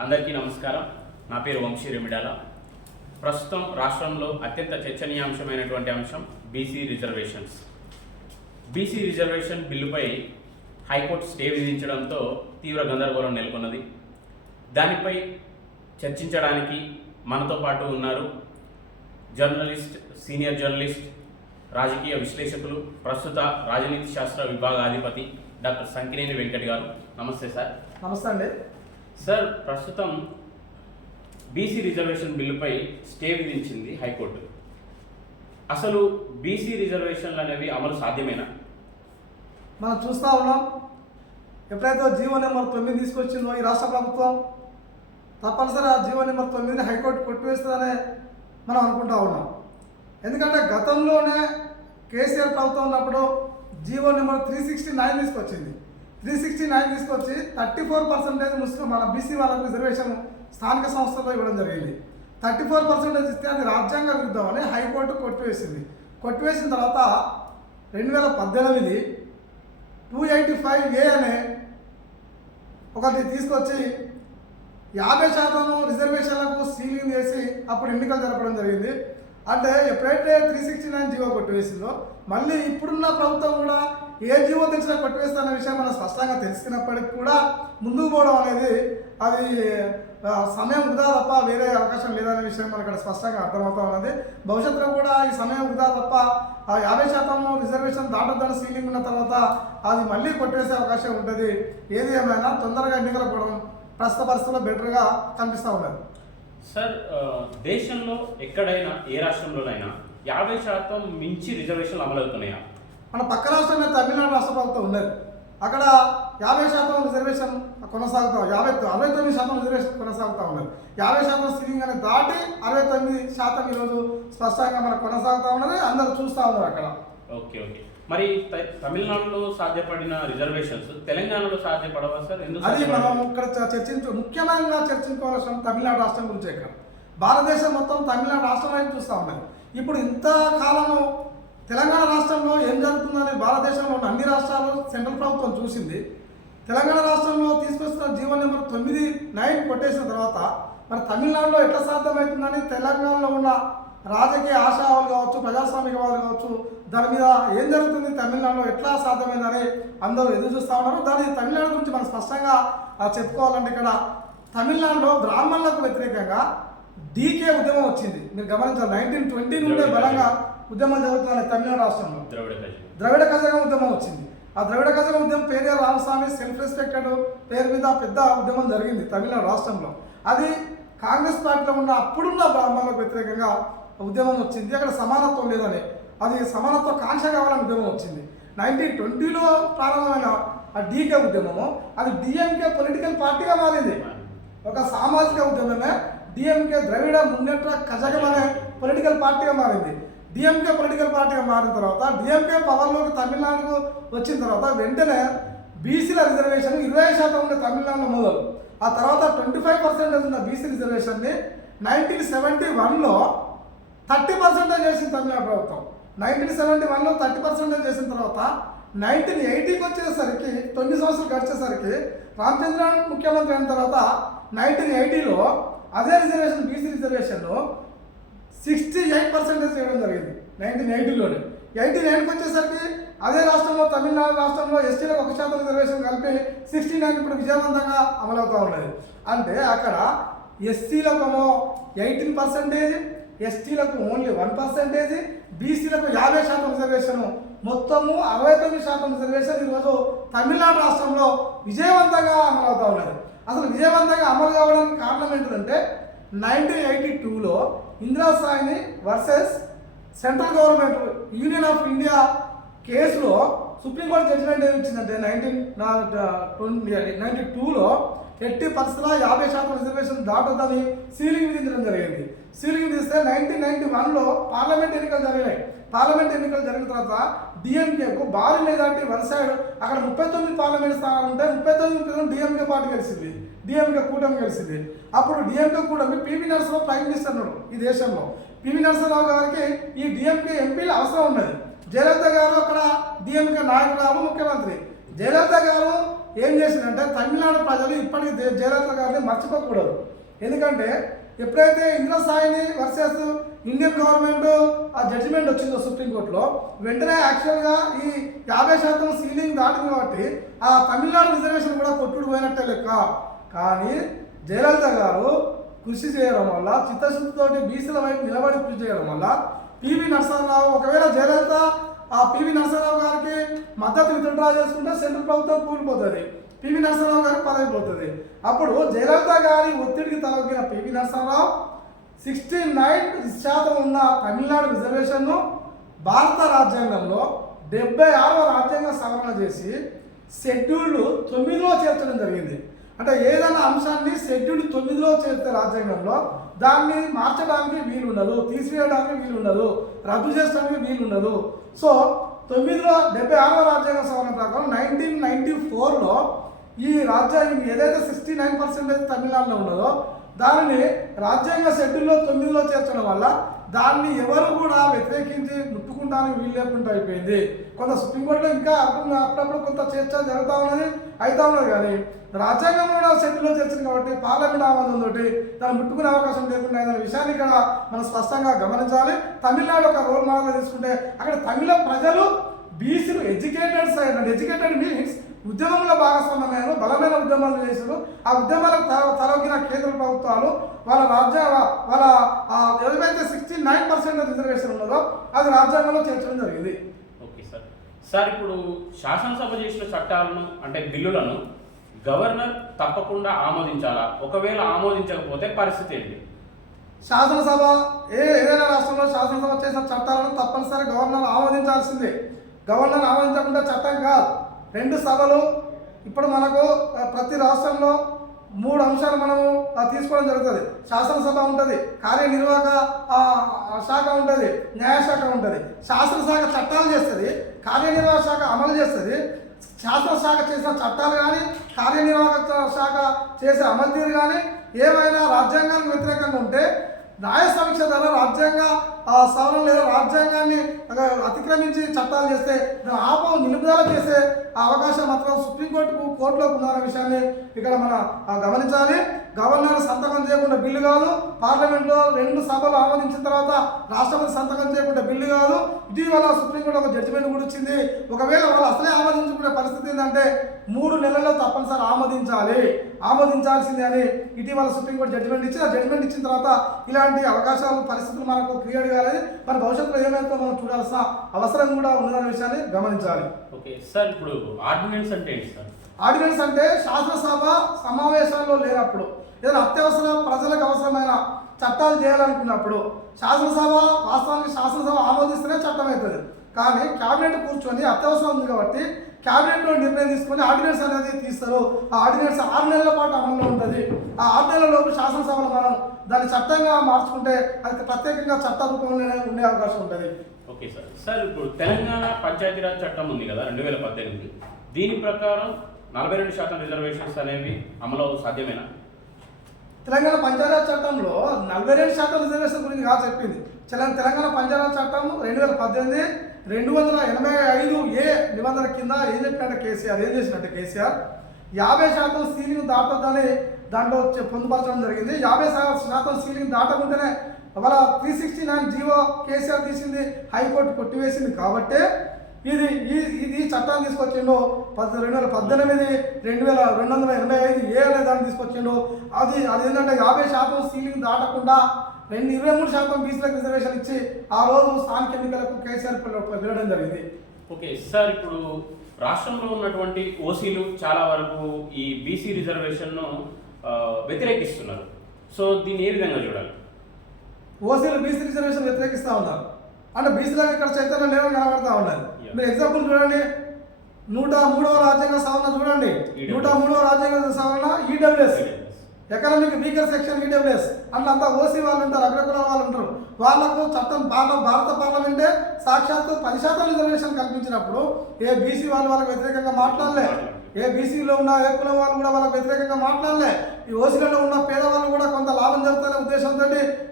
అందరికీ నమస్కారం. నా పేరు వంశీ రెమిడాల. ప్రస్తుతం రాష్ట్రంలో అత్యంత చర్చనీయాంశమైనటువంటి అంశం బీసీ రిజర్వేషన్స్. బీసీ రిజర్వేషన్ బిల్లుపై హైకోర్టు స్టే విధించడంతో తీవ్ర గందరగోళం నెలకొన్నది. దానిపై చర్చించడానికి మనతో పాటు ఉన్నారు జర్నలిస్ట్ సీనియర్ జర్నలిస్ట్ రాజకీయ విశ్లేషకులు ప్రస్తుత రాజనీతి శాస్త్ర విభాగాధిపతి డాక్టర్ సంకినేని వెంకట్ గారు. నమస్తే సార్. నమస్తే అండి. సార్ ప్రస్తుతం బీసీ రిజర్వేషన్ బిల్లుపై స్టే విధించింది హైకోర్టు. అసలు బీసీ రిజర్వేషన్లు అనేవి అమలు సాధ్యమేనా? మనం చూస్తూ ఉన్నాం. ఎప్పుడైతే జీవో నెంబర్ తొమ్మిది తీసుకొచ్చిందో ఈ రాష్ట్ర ప్రభుత్వం తప్పనిసరి ఆ జీవో నెంబర్ తొమ్మిదిని హైకోర్టు కొట్టివేస్తుందనే మనం అనుకుంటా ఉన్నాం. ఎందుకంటే గతంలోనే కేసీఆర్ ప్రభుత్వం ఉన్నప్పుడు GO number three sixty nine తీసుకొచ్చింది. త్రీ సిక్స్టీ నైన్ తీసుకొచ్చి థర్టీ ఫోర్ పర్సెంటేజ్ ముస్లిం మన బీసీ వాళ్ళకు రిజర్వేషన్ స్థానిక సంస్థల్లో ఇవ్వడం జరిగింది. థర్టీ ఫోర్ పర్సెంటేజ్ ఇస్తే అది రాజ్యాంగ విరుద్ధమని హైకోర్టు కొట్టివేసింది. కొట్టివేసిన తర్వాత రెండు వేల పద్దెనిమిది టూ ఎయిటీ ఫైవ్ ఏ అనే ఒకటి తీసుకొచ్చి యాభై శాతం రిజర్వేషన్లకు సీలింగ్ చేసి అప్పుడు ఎన్నికలు జరపడం జరిగింది. అంటే ఎప్పుడైతే త్రీ సిక్స్టీ నైన్ జీవో కొట్టివేసిందో మళ్ళీ ఇప్పుడున్న ప్రభుత్వం కూడా ఏ జీవో తెచ్చినా కొట్టివేస్తున్న విషయం మనం స్పష్టంగా తెలుసుకున్నప్పటికీ కూడా ముందుకు పోవడం అనేది అది సమయం వృధా తప్ప వేరే అవకాశం లేదనే విషయం మనకు ఇక్కడ స్పష్టంగా అర్థమవుతా ఉన్నది. భవిష్యత్తులో కూడా ఈ సమయం వృధా తప్ప ఆ యాభై శాతం రిజర్వేషన్ దాటొద్దని సీలింగ్ ఉన్న తర్వాత అది మళ్ళీ కొట్టేసే అవకాశం ఉంటుంది. ఏది ఏమైనా తొందరగా ఎన్నికలు పోవడం ప్రస్తుత పరిస్థితుల్లో బెటర్గా కనిపిస్తూ ఉన్నది. సార్ దేశంలో ఎక్కడైనా ఏ రాష్ట్రంలోనైనా యాభై శాతం మించి రిజర్వేషన్లు అమలవుతున్నాయా? మన పక్క రాష్ట్రమే తమిళనాడు రాష్ట్ర ప్రభుత్వం ఉన్నది అక్కడ యాభై శాతం రిజర్వేషన్ కొనసాగుతా యాభై అరవై తొమ్మిది శాతం రిజర్వేషన్ కొనసాగుతూ ఉన్నది యాభై శాతం సీలింగ్ అని దాటి అరవై తొమ్మిది శాతం ఈరోజు స్పష్టంగా మనకు కొనసాగుతూ ఉన్నది. అందరూ చూస్తూ ఉన్నారు అక్కడ. Okay okay. మరి తమిళనాడులో సాధ్యపడిన రిజర్వేషన్స్ తెలంగాణలో సాధ్యపడవా సార్? అది? మనం ఇక్కడ చర్చించు ముఖ్యంగా చర్చించుకోవాల్సిన తమిళనాడు రాష్ట్రం గురించి ఇక్కడ. భారతదేశం మొత్తం తమిళనాడు రాష్ట్రం వైపు చూస్తూ ఉన్నది. ఇప్పుడు ఇంత కాలము తెలంగాణ రాష్ట్రంలో ఏం జరుగుతుందని భారతదేశంలో ఉన్న అన్ని రాష్ట్రాలు సెంట్రల్ ప్రభుత్వం చూసింది. తెలంగాణ రాష్ట్రంలో తీసుకొస్తున్న జీవన్ నెంబర్ తొమ్మిది నైన్ కొట్టేసిన తర్వాత మరి తమిళనాడులో ఎట్లా సాధ్యమవుతుందని తెలంగాణలో ఉన్న రాజకీయ ఆశావాలు కావచ్చు ప్రజాస్వామికవాదులు కావచ్చు దాని మీద ఏం జరుగుతుంది తమిళనాడులో ఎట్లా సాధ్యమైందని అందరూ ఎదురు చూస్తూ ఉన్నారు. దాని తమిళనాడు గురించి మనం స్పష్టంగా చెప్పుకోవాలంటే ఇక్కడ తమిళనాడులో బ్రాహ్మణులకు వ్యతిరేకంగా డీకే ఉద్యమం వచ్చింది. మీరు గమనించాలి నైన్టీన్ ట్వంటీ నుండే బలంగా ఉద్యమం జరుగుతుంది తమిళనాడు రాష్ట్రంలో. ద్రవిడ కజగం ఉద్యమం వచ్చింది. ఆ ద్రవిడ కజగం ఉద్యమం పేరు రామస్వామి సెల్ఫ్ రెస్పెక్టెడ్ పేరు మీద పెద్ద ఉద్యమం జరిగింది తమిళనాడు రాష్ట్రంలో. అది కాంగ్రెస్ పార్టీలో ఉన్న అప్పుడున్న బ్రాహ్మణులకు వ్యతిరేకంగా ఉద్యమం వచ్చింది. అక్కడ సమానత్వం లేదని అది సమానత్వ కాంక్ష కావాలని ఉద్యమం వచ్చింది. నైన్టీన్ ట్వంటీలో ప్రారంభమైన ఆ డీకే ఉద్యమము అది డిఎంకే పొలిటికల్ పార్టీగా మారింది. ఒక సామాజిక ఉద్యమమే డిఎంకే ద్రవిడ మున్నెట్ర కజగం అనే పొలిటికల్ పార్టీగా మారింది. డిఎంకే పొలిటికల్ పార్టీగా మారిన తర్వాత డిఎంకే పవర్లోకి తమిళనాడుకు వచ్చిన తర్వాత వెంటనే బీసీల రిజర్వేషన్ ఇరవై శాతం ఉండే తమిళనాడులో మొదలు. ఆ తర్వాత ట్వంటీ ఫైవ్ పర్సెంటేజ్ ఉన్న బీసీ రిజర్వేషన్ని నైన్టీన్ సెవెంటీ వన్లో థర్టీ పర్సెంటేజ్ చేసింది తమిళనాడు ప్రభుత్వం. నైన్టీన్ సెవెంటీ వన్లో థర్టీ పర్సెంటేజ్ చేసిన తర్వాత నైన్టీన్ ఎయిటీకి వచ్చేసరికి తొమ్మిది సంవత్సరాలు గడిచేసరికి రామచంద్రన్ ముఖ్యమంత్రి అయిన తర్వాత నైన్టీన్ ఎయిటీలో అదే రిజర్వేషన్ బీసీ రిజర్వేషన్లో సిక్స్టీ ఎయిట్ పర్సెంటేజ్ చేయడం జరిగింది నైన్టీన్ ఎయిటీలోనే. ఎయిటీ నైన్కి వచ్చేసరికి అదే రాష్ట్రంలో తమిళనాడు రాష్ట్రంలో ఎస్టీలకు ఒక శాతం రిజర్వేషన్ కలిపి సిక్స్టీ నైన్ ఇప్పుడు విజయవంతంగా అమలవుతూ ఉన్నది. అంటే అక్కడ ఎస్సీలకేమో ఎయిటీన్ పర్సెంటేజ్ ఎస్టీలకు ఓన్లీ వన్ పర్సెంటేజ్ బీసీలకు యాభై శాతం రిజర్వేషను మొత్తము అరవై తొమ్మిది శాతం రిజర్వేషన్ ఈరోజు తమిళనాడు రాష్ట్రంలో విజయవంతంగా అమలవుతూ ఉన్నది. అసలు విజయవంతంగా అమలు కావడానికి కారణం ఏంటంటే నైన్టీన్ ఎయిటీ టూలో Indira Sawhney versus central government union of India కేసులో సుప్రీంకోర్టు జడ్జిమెంట్ ఏమి ఇచ్చిందంటే నైన్టీన్ నైన్టీ టూలో ఎట్టి పరిస్థితుల్లో యాభై శాతం రిజర్వేషన్ దాటొద్దని సీలింగ్ విధించడం జరిగింది. సీలింగ్ తీస్తే నైన్టీన్ నైన్టీ వన్లో పార్లమెంట్ ఎన్నికలు జరిగినాయి. పార్లమెంట్ ఎన్నికలు జరిగిన తర్వాత డిఎంకేకు భారీ మెజార్టీ వన్ సైడ్ అక్కడ ముప్పై తొమ్మిది పార్లమెంట్ స్థానాలు ఉంటే ముప్పై తొమ్మిది డిఎంకే పార్టీ గెలిచింది. డిఎంకే కూటమి గెలిచింది. అప్పుడు డిఎంకే కూటమి పివి నరసింహరావు ప్రైమ్ మినిస్టర్ ఉన్నాడు ఈ దేశంలో. పివి నరసింహరావు గారికి ఈ డిఎంకే ఎంపీలు అవసరం ఉన్నది. జయలలిత గారు అక్కడ డిఎంకే నాయకురాలు ముఖ్యమంత్రి. జయలలిత గారు ఏం చేసిందంటే తమిళనాడు ప్రజలు ఇప్పటికీ దే- జయలలిత గారిని మర్చిపోకూడదు. ఎందుకంటే ఎప్పుడైతే Indra Sawhney versus Indian government ఆ జడ్జిమెంట్ వచ్చిందో సుప్రీంకోర్టులో వెంటనే యాక్చువల్గా ఈ యాభై శాతం సీలింగ్ దాటింది కాబట్టి ఆ తమిళనాడు రిజర్వేషన్ కూడా కొట్టుడు పోయినట్టే లెక్క. కానీ జయలలిత గారు కృషి చేయడం వల్ల చిత్తశుద్ధితోటి బీసీల వైపు నిలబడి కృషి చేయడం వల్ల పివి నరసింహరావు ఒకవేళ జయలలిత ఆ పివి నరసింహరావు గారికి మద్దతు విత్డ్రా చేసుకుంటే సెంట్రల్ ప్రభుత్వం కూలిపోతుంది. పివి నరసింహరావు గారికి పదవి పోతుంది. అప్పుడు జయలలిత గారి ఒత్తిడికి తలొగ్గిన పివి నరసింహరావు సిక్స్టీ నైన్ శాతం ఉన్న తమిళనాడు రిజర్వేషన్ను భారత రాజ్యాంగంలో డెబ్బై ఆరవ రాజ్యాంగ సవరణ చేసి షెడ్యూల్డ్ తొమ్మిదిలో చేర్చడం జరిగింది. అంటే ఏదైనా అంశాన్ని షెడ్యూల్ తొమ్మిదిలో చేర్చే రాజ్యాంగంలో దాన్ని మార్చడానికి వీలు ఉండదు తీసివేయడానికి వీలు ఉండదు రద్దు చేయడానికి వీలు ఉండదు సో తొమ్మిదిలో డెబ్బై ఆరవ రాజ్యాంగ సవరణ ప్రకారం నైన్టీన్ నైన్టీ ఫోర్లో ఈ రాజ్యాంగం ఏదైతే సిక్స్టీ నైన్ పర్సెంటేజ్ తమిళనాడులో ఉన్నదో దానిని రాజ్యాంగ షెడ్యూల్లో తొమ్మిదిలో చేర్చడం వల్ల దాన్ని ఎవరు కూడా వ్యతిరేకించి ముట్టుకుంటానికి వీలు లేకుండా అయిపోయింది. కొంత సుప్రీంకోర్టులో ఇంకా అప్పుడప్పుడు కొంత చర్చ జరుగుతూ ఉన్నది అవుతా ఉన్నది కానీ రాజ్యాంగంలో షెడ్యూల్లో చేర్చింది కాబట్టి పార్లమెంట్ ఆమోదంతో దాన్ని ముట్టుకునే అవకాశం లేకుండా అనే విషయాన్ని ఇక్కడ మనం స్పష్టంగా గమనించాలి. తమిళనాడు ఒక రోల్ మోడల్గా తీసుకుంటే అక్కడ తమిళ ప్రజలు బీసీలు ఎడ్యుకేటెడ్స్ అయినారు ఎడ్యుకేటెడ్ మీన్స్ ఉద్యమంలో భాగస్వామ్యమైన బలమైన ఉద్యమాలు చేశారు. ఆ ఉద్యమాలకు తల- తలొగ్గిన కేంద్ర ప్రభుత్వాలు వాళ్ళ రాజ్య వాళ్ళ ఏదైతే సిక్స్టీ నైన్ పర్సెంట్ రిజర్వేషన్ ఉన్నదో అది రాజ్యాంగంలో చేర్చడం జరిగింది. Okay sir. సార్ ఇప్పుడు శాసనసభ చేసిన చట్టాలను అంటే బిల్లులను గవర్నర్ తప్పకుండా ఆమోదించాలా? ఒకవేళ ఆమోదించకపోతే పరిస్థితి ఏంటి? శాసనసభ ఏ ఏదైనా రాష్ట్రంలో శాసనసభ చేసిన చట్టాలను తప్పనిసరి గవర్నర్ ఆమోదించాల్సిందే. గవర్నర్ ఆమోదించకుండా చట్టం కాదు. రెండు సభలు ఇప్పుడు మనకు ప్రతి రాష్ట్రంలో మూడు అంశాలు మనము తీసుకోవడం జరుగుతుంది. శాసనసభ ఉంటుంది కార్యనిర్వాహక శాఖ ఉంటుంది న్యాయశాఖ ఉంటుంది. శాసనశాఖ చట్టాలు చేస్తుంది కార్యనిర్వాహక శాఖ అమలు చేస్తుంది. శాసనశాఖ చేసిన చట్టాలు కానీ కార్యనిర్వాహక శాఖ చేసే అమలు తీరు కానీ ఏమైనా రాజ్యాంగానికి న్యాయ సమీక్ష ద్వారా రాజ్యాంగ ఆ, సవరణ లేదా రాజ్యాంగాన్ని అతిక్రమించి చట్టాలు చేస్తే దాని ఆపం నిలుపుదల చేసే ఆ అవకాశం మాత్రం సుప్రీంకోర్టుకు కోర్టులోకి ఉన్న విషయాన్ని ఇక్కడ మనం గమనించాలి. గవర్నర్ సంతకం చేయకుండా బిల్లు కాదు. పార్లమెంట్లో రెండు సభలు ఆమోదించిన తర్వాత రాష్ట్రపతి సంతకం చేయకుండా బిల్లు కాదు. ఇటీవల సుప్రీంకోర్టు ఒక జడ్జిమెంట్ కూడా వచ్చింది ఒకవేళ వాళ్ళు అసలే ఆమోదించుకునే పరిస్థితి ఏంటంటే మూడు నెలల్లో తప్పనిసరి ఆమోదించాలి. ఆమోదించాల్సిందే అని ఇటీవల సుప్రీంకోర్టు జడ్జిమెంట్ ఇచ్చి ఆ జడ్జిమెంట్ ఇచ్చిన తర్వాత ఇలాంటి అవకాశాలు పరిస్థితులు మనకు క్రియేట్ కాలేదు. మన భవిష్యత్తులో ఏమైతే మనం చూడాల్సిన అవసరం కూడా ఉన్నదనే విషయాన్ని గమనించాలి. ఓకే సార్ ఇప్పుడు ఆర్డినెన్స్ అంటే సార్? ఆర్డినెన్స్ అంటే శాసనసభ సమావేశాల్లో లేనప్పుడు ఏదైనా అత్యవసర ప్రజలకు అవసరమైన చట్టాలు చేయాలనుకున్నప్పుడు శాసనసభ వాస్తవానికి శాసనసభ ఆమోదిస్తేనే చట్టం అవుతుంది. కానీ క్యాబినెట్ కూర్చొని అత్యవసరం ఉంది కాబట్టి క్యాబినెట్లో నిర్ణయం తీసుకొని ఆర్డినెన్స్ అనేది తీస్తారు. ఆ ఆర్డినెన్స్ ఆరు నెలల పాటు అమల్లో ఉంటుంది. ఆ ఆరు నెలల లోపు శాసనసభలో మనం దాన్ని చట్టంగా మార్చుకుంటే అది ప్రత్యేకంగా చట్ట రూపంలోనే ఉండే అవకాశం ఉంటుంది. Okay sir. సార్ ఇప్పుడు తెలంగాణ పంచాయతీరాజ్ చట్టం ఉంది కదా రెండు వేల పద్దెనిమిది. దీని ప్రకారం నలభై రెండు శాతం రిజర్వేషన్స్ అనేవి అమలు సాధ్యమేనా? తెలంగాణ పంచాయతీ చట్టంలో నలభై రెండు శాతం రిజర్వేషన్ గురించి కాదు చెప్పింది. తెలంగాణ తెలంగాణ పంజాబ్ చట్టం రెండు వేల పద్దెనిమిది రెండు వందల ఎనభై ఐదు ఏ నిబంధన కింద ఏం చెప్పినట్టు కేసీఆర్? ఏం చేసినట్టు కేసీఆర్? యాభై శాతం సీలింగ్ దాటొద్దని దాంట్లో పొందుపరచడం జరిగింది. యాభై శాతం సీలింగ్ దాటకుంటేనే వాళ్ళ three sixty nine GO KCR తీసింది హైకోర్టు కొట్టివేసింది కాబట్టే ఇది ఈ ఇది చట్టాన్ని తీసుకొచ్చిండు పద్ రెండు వేల పద్దెనిమిది రెండు వేల రెండు వందల ఎనభై ఐదు ఏ అనే దాన్ని తీసుకొచ్చిండు. అది అది ఏంటంటే యాభై శాతం సీలింగ్ దాటకుండా రెండు ఇరవై మూడు శాతం బీసీలకు రిజర్వేషన్ ఇచ్చి ఆ రోజు స్థానిక ఎన్నికలకు కేసీఆర్ వెళ్ళడం జరిగింది. ఓకే సార్ ఇప్పుడు రాష్ట్రంలో ఉన్నటువంటి ఓసీలు చాలా వరకు ఈ బీసీ రిజర్వేషన్ను వ్యతిరేకిస్తున్నారు. సో దీన్ని ఏ విధంగా చూడాలి? ఓసీలు బీసీ రిజర్వేషన్ వ్యతిరేకిస్తూ ఉన్నారు. అంటే బీసీలకు ఇక్కడ చైతన్యం లేవని కనబడతా Yeah. మీరు ఎగ్జాంపుల్ చూడండి. నూట మూడవ రాజ్యాంగ సవరణ చూడండి. EWS. నూట మూడవ రాజ్యాంగ సవరణ EWS economic weaker section EWS అట్లా అంతా ఓసీ వాళ్ళు ఉంటారు అగ్రకుల వాళ్ళు ఉంటారు. వాళ్ళకు చట్టం పార్ల భారత పార్లమెంటే సాక్షాత్తు పది శాతం రిజర్వేషన్ కల్పించినప్పుడు ఏ బీసీ వాళ్ళు వాళ్ళకి వ్యతిరేకంగా మాట్లాడలే. ఏ బీసీలో ఉన్న ఏ కులం వాళ్ళు కూడా వాళ్ళకి వ్యతిరేకంగా మాట్లాడలే. ఈ ఓసీలలో ఉన్న పేదవాళ్ళు కూడా కొంత లాభం జరుగుతున్న ఉద్దేశంతో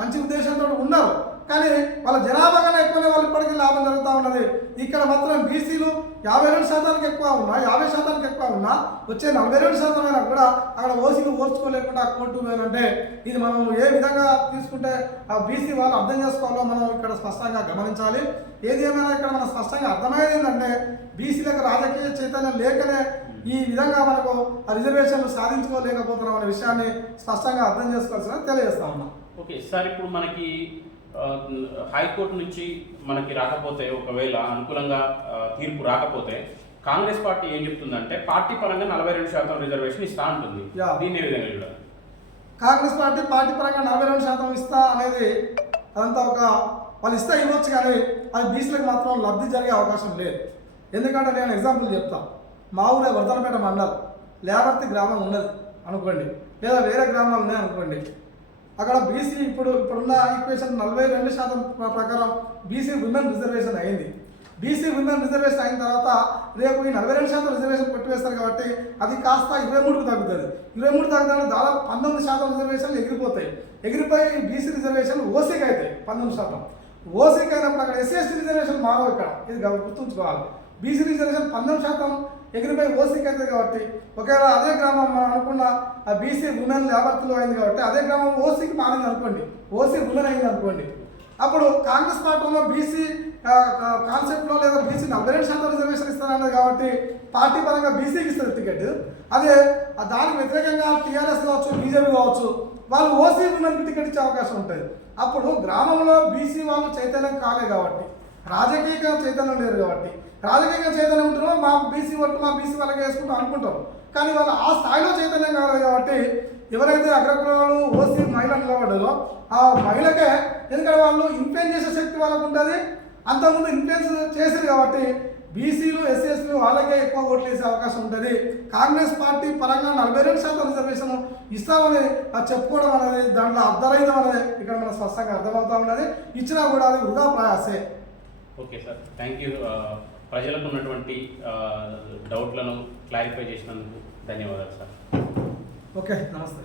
మంచి ఉద్దేశంతో ఉన్నారు. కానీ వాళ్ళ జనాభా కన్నా ఎక్కువనే వాళ్ళు ఇప్పటికీ లాభం జరుగుతూ ఉన్నది. ఇక్కడ మాత్రం బీసీలు యాభై రెండు శాతానికి ఎక్కువ ఉన్నా యాభై శాతానికి ఎక్కువ ఉన్నా వచ్చే నలభై రెండు శాతం అయినా కూడా అక్కడ ఓసీలు ఓర్చుకోలేకుండా కోర్టు అంటే ఇది మనం ఏ విధంగా తీసుకుంటే ఆ బీసీ వాళ్ళు అర్థం చేసుకోవాలో మనం ఇక్కడ స్పష్టంగా గమనించాలి. ఏది ఏమైనా ఇక్కడ మనం స్పష్టంగా అర్థమయ్యేది ఏంటంటే బీసీలకు రాజకీయ చైతన్యం లేకనే ఈ విధంగా మనకు ఆ రిజర్వేషన్లు సాధించుకోలేకపోతున్నాం అనే విషయాన్ని స్పష్టంగా అర్థం చేసుకోవాల్సిన తెలియజేస్తా ఉన్నాం. ఓకే సార్ ఇప్పుడు మనకి హైకోర్టు నుంచి మనకి రాకపోతే ఒకవేళ అనుకూలంగా తీర్పు రాకపోతే కాంగ్రెస్ పార్టీ ఏం చెప్తుందంటే పార్టీ పరంగా నలభై రెండు శాతం రిజర్వేషన్ ఇస్తా ఉంటుంది. దీన్ని ఏ విధంగా చూడాలి? కాంగ్రెస్ పార్టీ పార్టీ పరంగా నలభై రెండు శాతం ఇస్తా అనేది అదంతా ఒక వాళ్ళు ఇస్తే ఇవ్వచ్చు కానీ అది బీసీలకు మాత్రం లబ్ధి జరిగే అవకాశం లేదు. ఎందుకంటే నేను ఎగ్జాంపుల్ చెప్తా. మా ఊరే వర్ధనపేట మండలం. లేవర్తి గ్రామం ఉన్నది అనుకోండి. లేదా వేరే గ్రామాలు ఉన్నాయి అనుకోండి అక్కడ బీసీ ఇప్పుడు ఇప్పుడున్న ఈక్వేషన్ నలభై రెండు శాతం ప్రకారం బీసీ విమెన్ రిజర్వేషన్ అయింది. బీసీ విమెన్ రిజర్వేషన్ అయిన తర్వాత రేపు ఈ నలభై రెండు శాతం రిజర్వేషన్ పెట్టివేస్తారు కాబట్టి అది కాస్త ఇరవై మూడుకు తగ్గుతుంది. ఇరవై మూడు తగ్గుతుంది దాదాపు పంతొమ్మిది శాతం రిజర్వేషన్లు ఎగిరిపోతాయి. ఎగిరిపోయి బీసీ రిజర్వేషన్ ఓసీకి అవుతాయి పంతొమ్మిది శాతం. ఓసీకి అయినప్పుడు అక్కడ ఎస్సీ ఎస్టీ రిజర్వేషన్ మారవు ఇక్కడ. ఇది గుర్తుంచుకోవాలి. బీసీ రిజర్వేషన్ పంతొమ్మిది శాతం ఎగిరిపోయి ఓసీకి అవుతుంది కాబట్టి ఒకవేళ అదే గ్రామం మనం అనుకున్న ఆ బీసీ ఉమెన్ లేబర్తులు అయింది కాబట్టి అదే గ్రామం ఓసీకి మారింది అనుకోండి ఓసీ ఉమెన్ అయింది అనుకోండి అప్పుడు కాంగ్రెస్ పార్టీలో బీసీ కాన్సెప్ట్లో లేదా బీసీ నలభై రెండు శాతం రిజర్వేషన్ ఇస్తారన్నది కాబట్టి పార్టీ పరంగా బీసీకి ఇస్తారు టికెట్. అదే దానికి వ్యతిరేకంగా టీఆర్ఎస్ కావచ్చు బీజేపీ కావచ్చు వాళ్ళు ఓసీ ఉమెన్కి టికెట్ ఇచ్చే అవకాశం ఉంటుంది. అప్పుడు గ్రామంలో బీసీ వాళ్ళు చైతన్యం కాలే కాబట్టి రాజకీయంగా చైతన్యం లేరు కాబట్టి. రాజకీయంగా చైతన్యం ఉంటారు మా బీసీ ఓట్లు మా బీసీ వాళ్ళకి వేసుకుంటాం అనుకుంటారు కానీ వాళ్ళు ఆ స్థాయిలో చైతన్యం కాదు కాబట్టి ఎవరైతే అగ్రకులాలు ఓసీ మహిళ నిలబడ్డారో ఆ మహిళకే ఎందుకంటే వాళ్ళు ఇన్ఫ్లుయెన్స్ చేసే శక్తి వాళ్ళకు ఉంటుంది. అంతకుముందు ఇన్ఫ్లుయెన్స్ చేసేది కాబట్టి బీసీలు ఎస్సీ వాళ్ళకే ఎక్కువ ఓట్లు వేసే అవకాశం ఉంటుంది. కాంగ్రెస్ పార్టీ పరంగా నలభై రెండు శాతం రిజర్వేషన్ ఇస్తామని అది చెప్పుకోవడం అనేది దాంట్లో అర్ధరహితం అనేది ఇక్కడ మనకు స్పష్టంగా అర్థమవుతా ఉన్నది. ఇచ్చినా కూడా అది వృధా ప్రయాసే. Okay sir. Thank you uh, ప్రజలకు ఉన్నటువంటి డౌట్లను uh, క్లారిఫై చేసినందుకు ధన్యవాదాలు సార్. ఓకే నమస్తే.